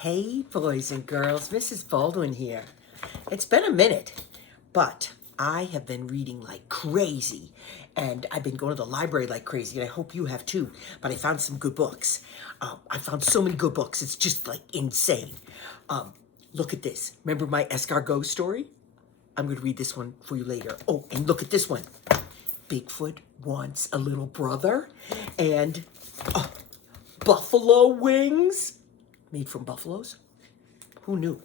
Hey, boys and girls, Mrs. Baldwin here. It's been a minute, but I have been reading like crazy, and I've been going to the library like crazy, and I hope you have too, but I found some good books. I found so many good books, it's just like insane. Look at this. Remember my escargot story? I'm going to read this one for you later. Oh, and look at this one. Bigfoot wants a little brother, and buffalo wings made from buffaloes. Who knew?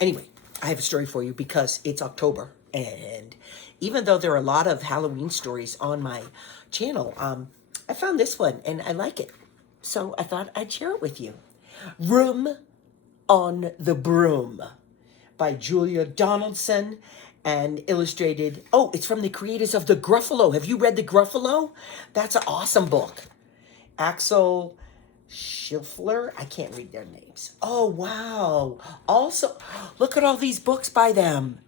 Anyway, I have a story for you because it's October, and even though there are a lot of Halloween stories on my channel, I found this one and I like it, so I thought I'd share it with you. Room on the Broom by Julia Donaldson and illustrated. Oh, it's from the creators of the Gruffalo. Have you read the Gruffalo? That's an awesome book. Axel, Scheffler, I can't read their names. Oh, wow. Also, look at all these books by them.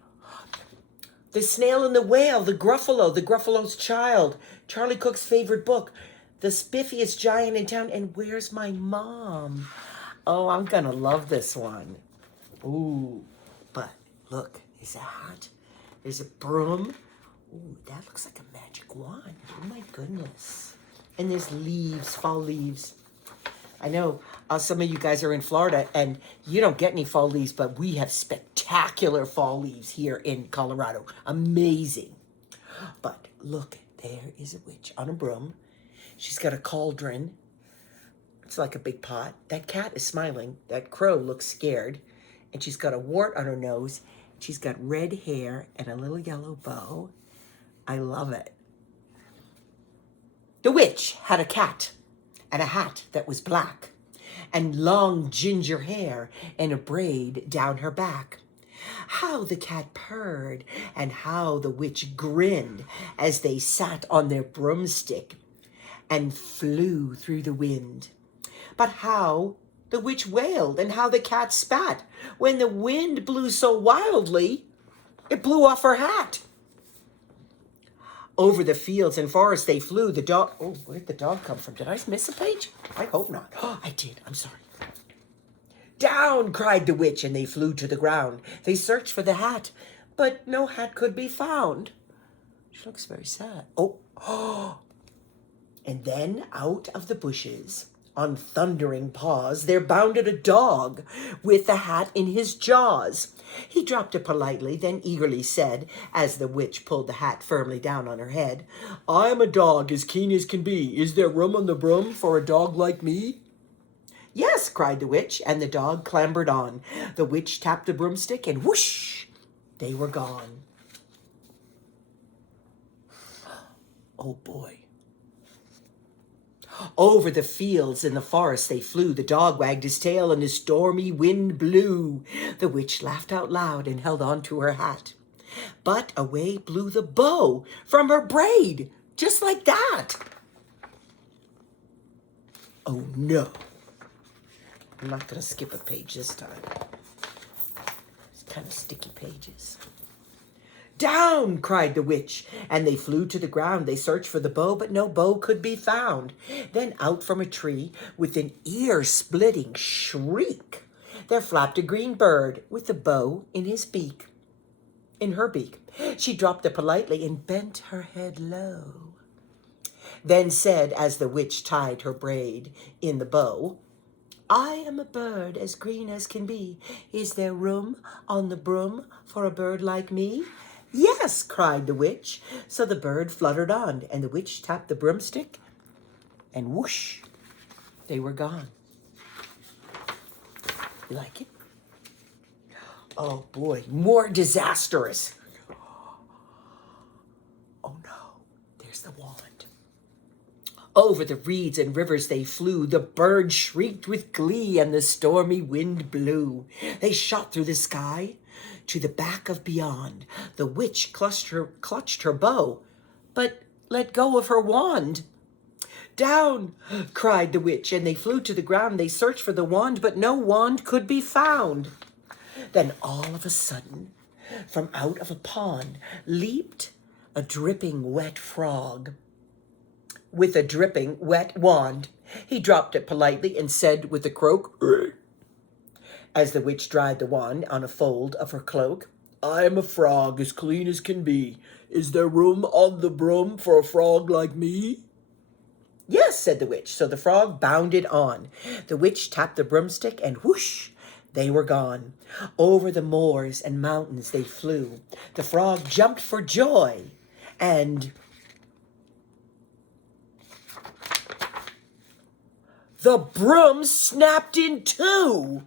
The Snail and the Whale, The Gruffalo's Child, Charlie Cook's favorite book, The Spiffiest Giant in Town, and Where's My Mom? Oh, I'm gonna love this one. Ooh, but look, there's a hat. There's a broom. Ooh, that looks like a magic wand. Oh my goodness. And there's leaves, fall leaves. I know some of you guys are in Florida and you don't get any fall leaves, but we have spectacular fall leaves here in Colorado. Amazing. But look, there is a witch on a broom. She's got a cauldron. It's like a big pot. That cat is smiling. That crow looks scared. And she's got a wart on her nose. She's got red hair and a little yellow bow. I love it. The witch had a cat and a hat that was black, and long ginger hair and a braid down her back. How the cat purred, and how the witch grinned as they sat on their broomstick and flew through the wind. But how the witch wailed, and how the cat spat, when the wind blew so wildly, it blew off her hat. Over the fields and forests they flew. The dog... Oh, where'd the dog come from? Did I miss a page? I hope not. Oh, I did. I'm sorry. Down, cried the witch, and they flew to the ground. They searched for the hat, but no hat could be found. She looks very sad. Oh. And then out of the bushes, on thundering paws, there bounded a dog with the hat in his jaws. He dropped it politely, then eagerly said, as the witch pulled the hat firmly down on her head, I am a dog as keen as can be. Is there room on the broom for a dog like me? Yes, cried the witch, and the dog clambered on. The witch tapped the broomstick, and whoosh, they were gone. Oh, boy. Over the fields and the forest they flew. The dog wagged his tail and the stormy wind blew. The witch laughed out loud and held on to her hat. But away blew the bow from her braid, just like that. Oh no. I'm not going to skip a page this time. It's kind of sticky pages. Down, cried the witch, and they flew to the ground. They searched for the bow, but no bow could be found. Then out from a tree, with an ear-splitting shriek, there flapped a green bird with the bow in his beak. In her beak. She dropped it politely and bent her head low. Then said, as the witch tied her braid in the bow, I am a bird as green as can be. Is there room on the broom for a bird like me? Yes, cried the witch. So the bird fluttered on, and the witch tapped the broomstick, and whoosh, they were gone. You like it? Oh boy, more disastrous. Oh no, there's the wand. Over the reeds and rivers they flew. The bird shrieked with glee, and the stormy wind blew. They shot through the sky to the back of beyond. The witch clutched her bow, but let go of her wand. Down, cried the witch, and they flew to the ground. They searched for the wand, but no wand could be found. Then all of a sudden, from out of a pond, leaped a dripping wet frog with a dripping wet wand. He dropped it politely and said with a croak, as the witch dried the wand on a fold of her cloak. "I am a frog as clean as can be. Is there room on the broom for a frog like me?" "Yes," said the witch. So the frog bounded on. The witch tapped the broomstick, and whoosh, they were gone. Over the moors and mountains they flew. The frog jumped for joy, and the broom snapped in two.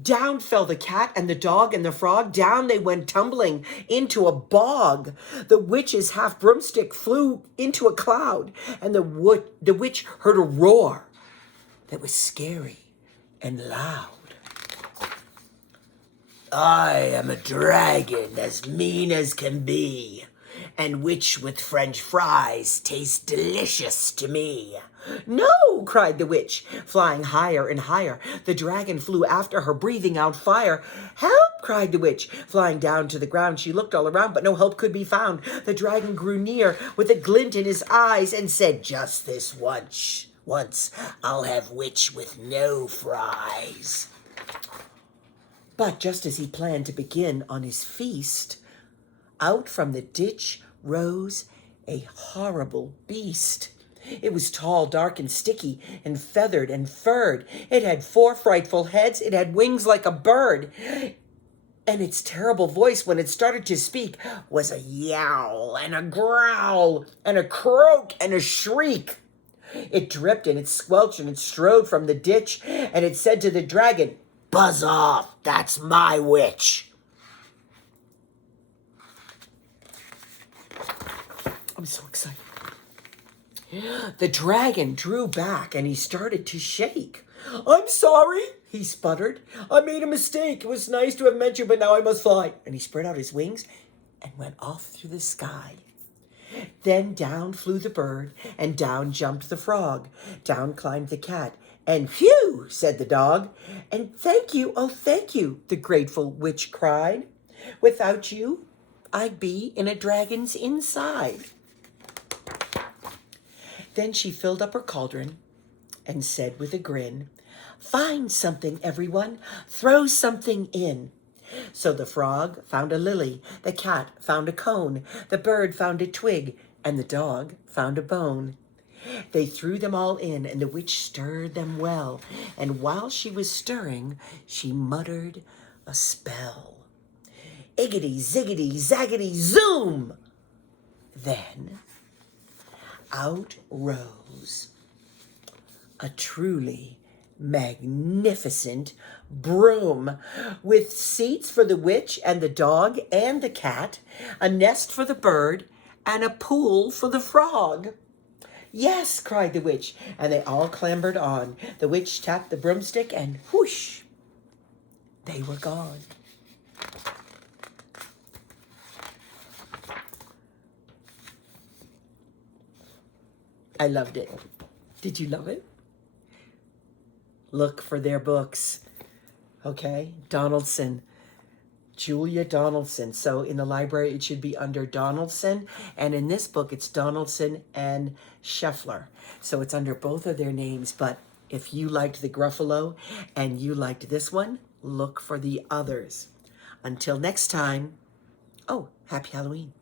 Down fell the cat and the dog and the frog. Down they went tumbling into a bog. The witch's half broomstick flew into a cloud, and the witch heard a roar that was scary and loud. "I am a dragon as mean as can be, and which with French fries tastes delicious to me." "No!" cried the witch, flying higher and higher. The dragon flew after her, breathing out fire. "Help!" cried the witch, flying down to the ground. She looked all around, but no help could be found. The dragon grew near with a glint in his eyes and said, "Just this once, I'll have witch with no fries." But just as he planned to begin on his feast, out from the ditch rose a horrible beast. It was tall, dark, and sticky, and feathered and furred. It had 4 frightful heads. It had wings like a bird. And its terrible voice, when it started to speak, was a yowl and a growl and a croak and a shriek. It dripped and it squelched and it strode from the ditch, and it said to the dragon, "Buzz off, that's my witch." I'm so excited. The dragon drew back and he started to shake. "I'm sorry," he sputtered. "I made a mistake. It was nice to have met you, but now I must fly." And he spread out his wings and went off through the sky. Then down flew the bird, and down jumped the frog. Down climbed the cat, and "Phew!" said the dog. And "Thank you, oh thank you," the grateful witch cried. "Without you, I'd be in a dragon's inside." Then she filled up her cauldron and said with a grin, "Find something, everyone. Throw something in." So the frog found a lily, the cat found a cone, the bird found a twig, and the dog found a bone. They threw them all in, and the witch stirred them well. And while she was stirring, she muttered a spell. Iggity, ziggity, zaggity, zoom! Then out rose a truly magnificent broom, with seats for the witch and the dog and the cat, a nest for the bird, and a pool for the frog. "Yes," cried the witch, and they all clambered on. The witch tapped the broomstick, and whoosh, they were gone. I loved it. Did you love it? Look for their books. Okay, Donaldson, Julia Donaldson. So in the library, it should be under Donaldson. And in this book, it's Donaldson and Scheffler. So it's under both of their names. But if you liked the Gruffalo and you liked this one, look for the others. Until next time, oh, happy Halloween.